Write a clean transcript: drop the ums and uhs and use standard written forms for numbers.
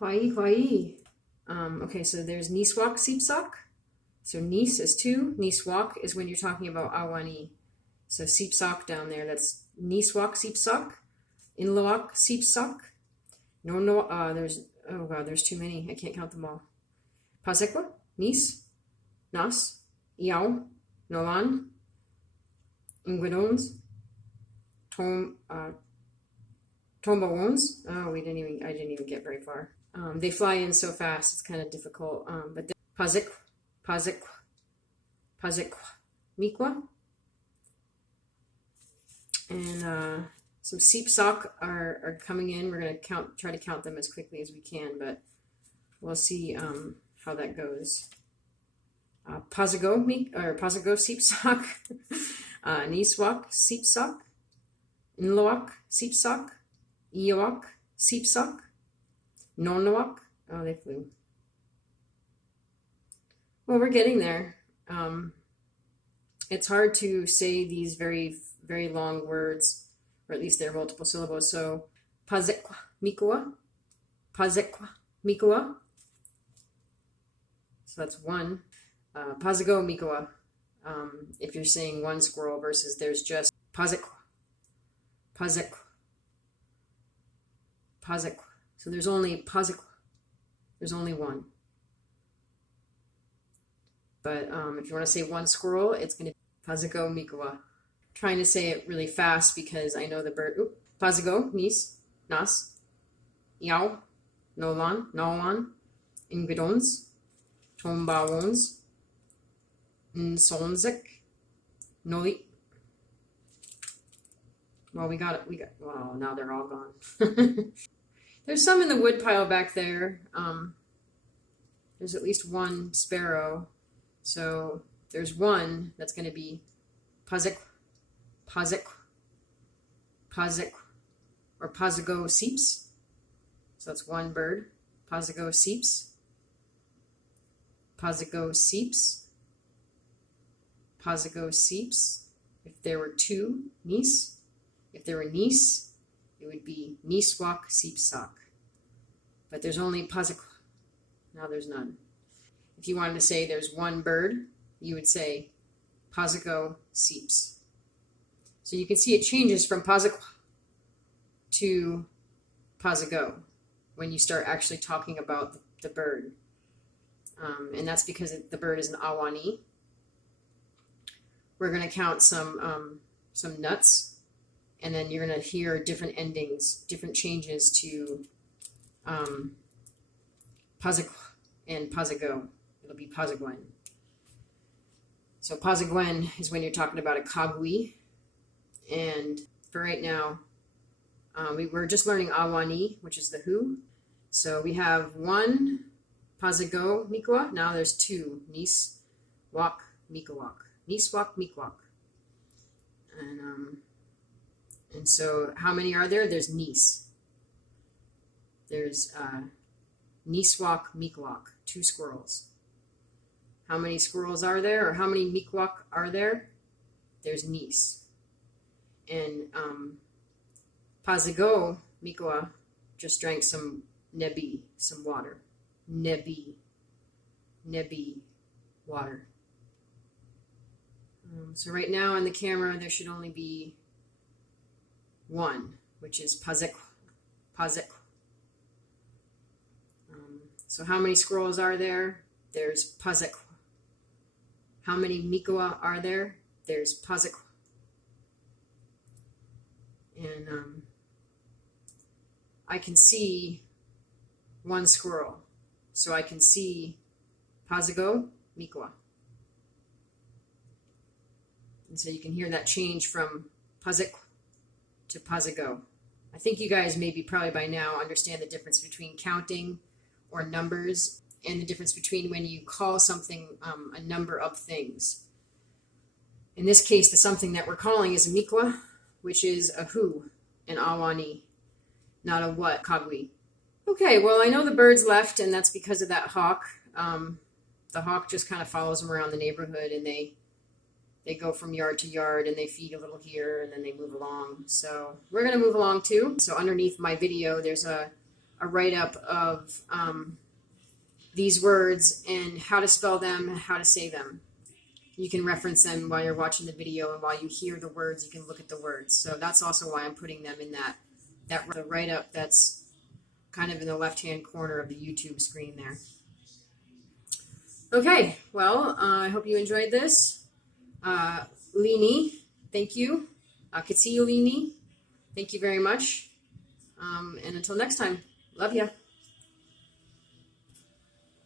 Hawaii. Okay, so there's Niswak, Sipsak. So Nis is 2. Niswak is when you're talking about Awani. So Sipsak down there, that's Niswak, Sipsak. Nloak, Sipsak. Nônnoak, there's too many. I can't count them all. Pazekw, Nis, Nas, Iawak, Nloak, Nguedôz, Tôbawôz. Oh, I didn't even get very far. They fly in so fast, it's kind of difficult. But Pazekw, Mikwak, and some Sipsak are coming in. We're gonna try to count them as quickly as we can, but we'll see how that goes. Pazego Sipsak, Niswak Sipsak, Nloak Sipsak, Iawak Sipsak, Nônnoak. Oh, they flew. Well, we're getting there. It's hard to say these very, very long words, or at least they're multiple syllables. So, Pazekw, Mikoak, Pazekw, Mikoak. So that's 1. Pazego, Mikoak. If you're saying one squirrel versus there's just Pazekw, Pazekw, Pazekw. So there's only Pazekw. There's only 1. But if you want to say one squirrel, it's going to be Pazego, Mikoak. Trying to say it really fast because I know the bird. Pazego, Nis, Nas, Iawak, Nloak, Nguedôz, Tôbawôz, Nloak, Nloak. Well, we got it. Wow, now they're all gone. There's some in the woodpile back there. There's at least 1 sparrow. So there's 1 that's going to be Pazekw, Pazekw, Pazekw, or Pazego Seeps. So that's 1 bird. Pazego Seeps, Pazego Seeps, Pazego Seeps. If there were 2, Nis. If there were Nis, it would be Niswak Sipsak. But there's only Pazekw. Now there's none. If you wanted to say there's 1 bird, you would say Pazego Seeps. So you can see it changes from Pazekw to Pazego when you start actually talking about the bird. And that's because the bird is an Awani. We're going to count some nuts, and then you're going to hear different endings, different changes to Pazekw and Pazego. It'll be Pazegwen. So Pazegwen is when you're talking about a kagwi. And for right now, we're just learning Awani, which is the who. So we have 1 Pazego Mikoak. Now there's 2 Niswak Mikoak. Niswak Mikoak. And so how many are there? There's Nis. There's Niswak Mikoak, 2 squirrels. How many squirrels are there, or how many Mikwak are there? There's Nis. And Pazego Mikoak just drank some nebi, some water. Nebi water. So right now on the camera, there should only be 1, which is Pazekw. So how many squirrels are there? There's Pazekw. How many Mikoak are there? There's Pazekw. And I can see 1 squirrel. So I can see Pazego Mikoak. And so you can hear that change from Pazekw to Pazego. I think you guys maybe probably by now understand the difference between counting or numbers and the difference between when you call something a number of things. In this case, the something that we're calling is a Mikwak, which is a who, an Awani, not a what, kagwi. Okay, well, I know the birds left, and that's because of that hawk. The hawk just kind of follows them around the neighborhood, and they go from yard to yard, and they feed a little here, and then they move along. So we're going to move along too. So underneath my video, there's a a write-up of these words and how to spell them, how to say them. You can reference them while you're watching the video, and while you hear the words, you can look at the words. So that's also why I'm putting them in that the write-up that's kind of in the left-hand corner of the YouTube screen there. Okay, well, I hope you enjoyed this. Lini, thank you. Katsiyo Lini, thank you very much. And until next time, love ya.